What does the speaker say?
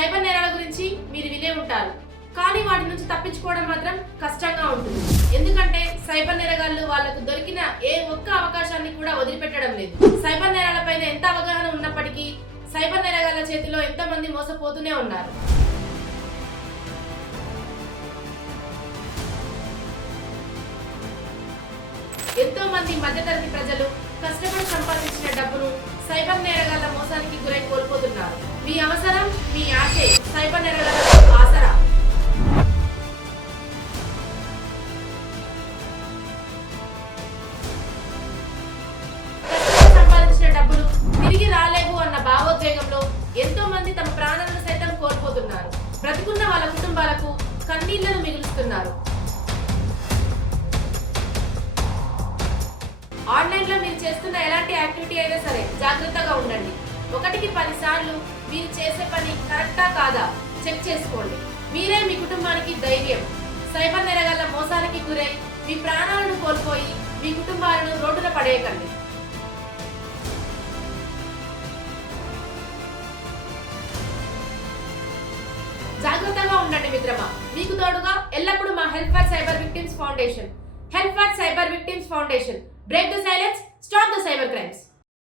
Cyber నేరాల గురించి మీరు వినే ఉంటారు, కానీ వాటి నుంచి తప్పించుకోవడం మాత్రం కష్టంగా ఉంటుంది. ఎందుకంటే సైబర్ నేరగాళ్లు వాళ్లకు దొరికిన ఏ ఒక్క అవకాశాన్ని కూడా వదిలిపెట్టడం లేదు. సైబర్ నేరాలపైన ఎంత అవగాహన ఉన్నప్పటికీ సైబర్ నేరగాళ్ల చేతిలో ఎంతమంది మోసపోతూనే ఉన్నారు. ఎంతో మంది మధ్యతరగతి ప్రజలు కష్టపడి సంపాదించిన డబ్బును సైబర్ నేరగాళ్ల మోసానికి గురై కోల్పోతున్నారు. మీ అవసరం, మీ ఆశే సైబర్ నేరగాళ్లకు ఆసరా. కష్టపడి సంపాదించిన డబ్బులు తిరిగి రాలేవు అన్న భావోద్వేగంలో ఎంతో మంది తమ ప్రాణాలను సైతం కోల్పోతున్నారు. బ్రతికున్న వాళ్ళ కుటుంబాలకు కన్నీళ్లను మిగులుస్తున్నారు. ఆన్లైన్ లో మీరు చేస్తున్న ఎలాంటి యాక్టివిటీ అయినా సరే జాగ్రత్తగా ఉండండి. 1కి 10 సార్లు మీరు చేసే పని కరెక్టా కాదా చెక్ చేసుకోండి. మీరే మీ కుటుంబానికి ధైర్యం. సైబర్ నేరగాళ్ల మోసానికి గురై మీ ప్రాణాలను కోల్పోయి మీ కుటుంబాలను రోడ్డున పడేయకండి. జాగ్రత్తగా ఉండండి మిత్రమా. మీకు తోడుగా ఎల్లప్పుడూ మా help for cyber victims foundation. Help for Cyber Victims Foundation. Break the silence, stop the cyber crimes.